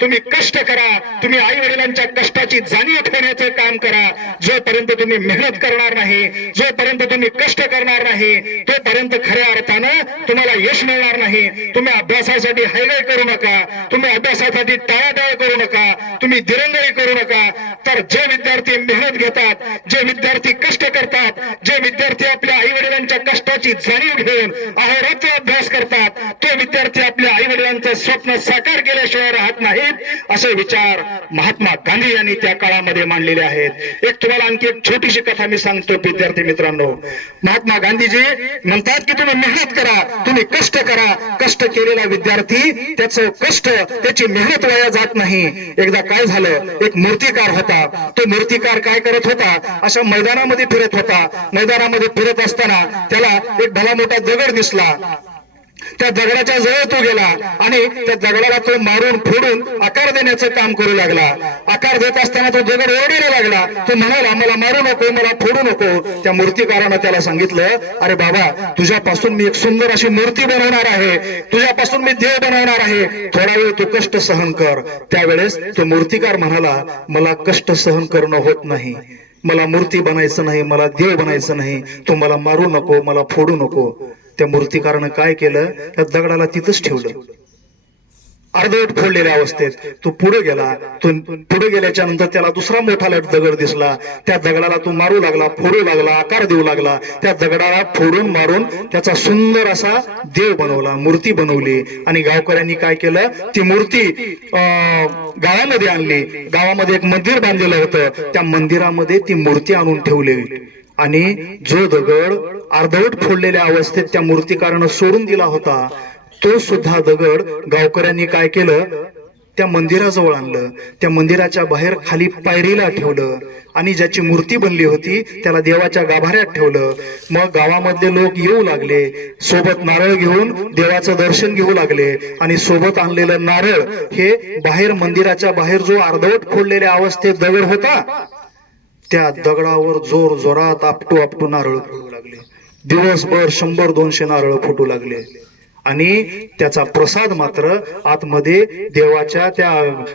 तुम्ही कष्ट करा. तुम्ही आई वडिलांच्या कष्टाची जाणीव ठेवण्याचं काम करा. जोपर्यंत तुम्ही मेहनत करणार नाही जोपर्यंत तुम्ही कष्ट करणार नाही तोपर्यंत खऱ्या अर्थानं तुम्हाला यश मिळणार नाही. तुम्ही अभ्यासासाठी हायगाय करू नका. तुम्ही अभ्यासासाठी टाळाटाळ करू नका. तुम्ही दिरंगाई करू नका. तर जे विद्यार्थी मेहनत घेतात जे विद्यार्थी कष्ट करतात जे विद्यार्थी आपल्या आई वडिलांच्या कष्टाची जाणीव घेऊन अहोरात्र अभ्यास करतात ते विद्यार्थी आपल्या आई वडिलांचं स्वप्न साकार केल्याशिवाय राहत नाहीत असे विचार महात्मा गांधी यांनी त्या काळामध्ये मांडलेले आहेत. एक तुम्हाला आणखी एक छोटीशी कथा मी सांगतो विद्यार्थी मित्रांनो. महात्मा गांधीजी म्हणतात की तुम्ही मेहनत करा तुम्ही कष्ट करा. कष्ट केलेला विद्यार्थी त्याचं कष्ट त्याची मेहनत वाया जात नाही. एकदा काय झालं? एक मूर्तिकार होता. तो मूर्तिकार काय करत होता? अशा मैदानामध्ये फिरत होता. मैदानामध्ये फिरत असताना त्याला एक भला मोठा दगड दिसला. त्या दगडाच्या जवळ तो गेला आणि त्या दगडाला तो मारून फोडून आकार देण्याचं काम करू लागला. आकार देत असताना तो दगड ओरडायला लागला. तो म्हणाला मला मारू नको मला फोडू नको. त्या मूर्तीकारानं त्याला सांगितलं अरे बाबा तुझ्यापासून मी एक सुंदर अशी मूर्ती बनवणार आहे. तुझ्यापासून मी देव बनवणार आहे. थोडा वेळ तू कष्ट सहन कर. त्यावेळेस तो मूर्तिकार म्हणाला मला कष्ट सहन करणं होत नाही. मला मूर्ती बनायचं नाही मला देव बनायचं नाही. तू मला मारू नको मला फोडू नको. त्या मूर्तिकारानं काय केलं? त्या दगडाला तिथंच ठेवलं. अर्धवट फोडलेल्या अवस्थेत तो पुढे गेला. तो पुढे गेल्याच्यानंतर त्याला दुसरा मोठा लट दगड दिसला. त्या दगडाला तो मारू लागला फोडू लागला आकार देऊ लागला. त्या दगडाला फोडून मारून त्याचा सुंदर असा देव बनवला मूर्ती बनवली. आणि गावकऱ्यांनी काय केलं? ती मूर्ती गावामध्ये आणली. गावामध्ये एक मंदिर बांधलेलं होतं. त्या मंदिरामध्ये ती मूर्ती आणून ठेवली. आणि जो दगड अर्धवट फोडलेल्या अवस्थेत त्या मूर्तीकारानं सोडून दिला होता तो सुद्धा दगड गावकऱ्यांनी काय केलं? त्या मंदिराजवळ आणलं. त्या मंदिराच्या बाहेर खाली पायरीला ठेवलं. आणि ज्याची मूर्ती बनली होती त्याला देवाच्या गाभाऱ्यात ठेवलं. मग गावामधले लोक येऊ लागले. सोबत नारळ घेऊन देवाचं दर्शन घेऊ लागले. आणि सोबत आणलेलं नारळ हे बाहेर मंदिराच्या बाहेर जो अर्धवट फोडलेल्या अवस्थेत दगड होता त्या दगडावर जोर जोरात आपटू आपटू नारळ फुटू लागले. दिवसभर शंभर दोनशे नारळ फुटू लागले. आणि त्याचा प्रसाद मात्र आतमध्ये देवाच्या त्या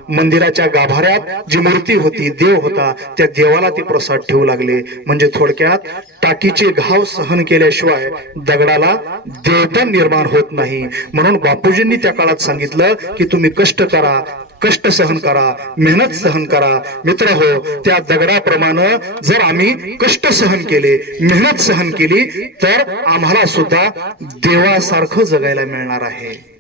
मंदिराच्या गाभाऱ्यात जी मूर्ती होती देव होता त्या देवाला ते प्रसाद ठेवू लागले. म्हणजे थोडक्यात टाकीचे घाव सहन केल्याशिवाय दगडाला देवता निर्माण होत नाही. म्हणून बापूजींनी त्या काळात सांगितलं की तुम्ही कष्ट करा कष्ट सहन करा मेहनत सहन करा. मित्र हो त्या दगडाप्रमाणे जर आम्ही कष्ट सहन केले मेहनत सहन केली तर आम्हाला सुद्धा देवासारखं जगायला मिळणार आहे.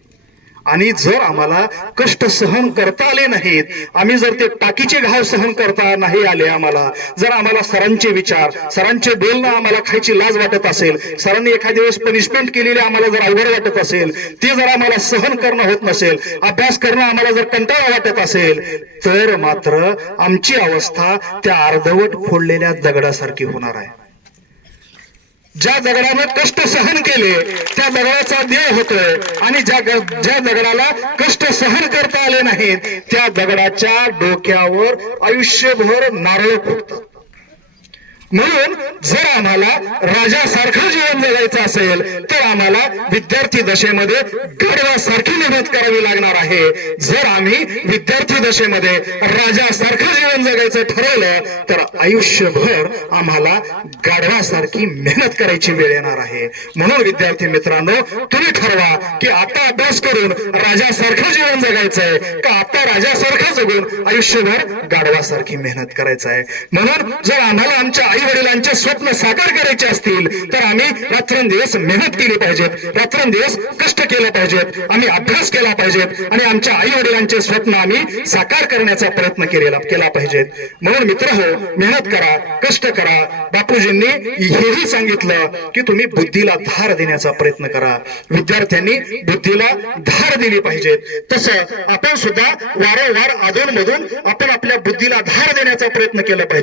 आणि जर आम्हाला कष्ट सहन करता आले नाहीत आम्ही जर ते टाकीचे घाव सहन करता नाही आले आम्हाला जर आम्हाला सरांचे विचार सरांचे बोलणं आम्हाला खायची लाज वाटत असेल सरांनी एखाद्या वेळेस पनिशमेंट केलेली आम्हाला जर अवघड वाटत असेल ते जर आम्हाला सहन करणं होत नसेल अभ्यास करणं आम्हाला जर कंटाळा वाटत असेल तर मात्र आमची अवस्था त्या अर्धवट फोडलेल्या दगडासारखी होणार आहे. ज्या दगडाने कष्ट सहन केले त्या दगडाचा देव होतोय. आणि ज्या ज्या दगडाला कष्ट सहन करता आले नाहीत त्या दगडाच्या डोक्यावर आयुष्यभर नारळ फुटतात. म्हणून जर आम्हाला राजासारखं जीवन जगायचं असेल तर आम्हाला विद्यार्थी दशेमध्ये गडवासारखी मेहनत करावी लागणार आहे. जर आम्ही विद्यार्थी दशेमध्ये राजासारखं जीवन जगायचं ठरवलं तर आयुष्यभर आम्हाला गाढवासारखी मेहनत करायची वेळ येणार आहे. म्हणून विद्यार्थी मित्रांनो तुम्ही ठरवा की आता अभ्यास करून राजासारखं जीवन जगायचंय का आता राजासारखं जगून आयुष्यभर गाढवासारखी मेहनत करायचं आहे म्हणून जर आम्हाला आमच्या आई वडिलांचे स्वप्न साकार करायचे असतील तर आम्ही रात्रंदिवस मेहनत केली पाहिजेत. रात्रंदिवस कष्ट केलं पाहिजेत. आम्ही अभ्यास केला पाहिजेत. आणि आमच्या आई वडिलांचे स्वप्न आम्ही साकार करण्याचा प्रयत्न केलेला केला पाहिजेत. म्हणून मित्र हो मेहनत करा कष्ट करा. बापूजींनी हेही सांगितलं की तुम्ही बुद्धीला धार देण्याचा प्रयत्न करा. विद्यार्थ्यांनी बुद्धीला धार दिली पाहिजेत. तसं आपण सुद्धा वारंवार अधून मधून आपण आपल्या बुद्धीला धार देण्याचा प्रयत्न केला पाहिजे.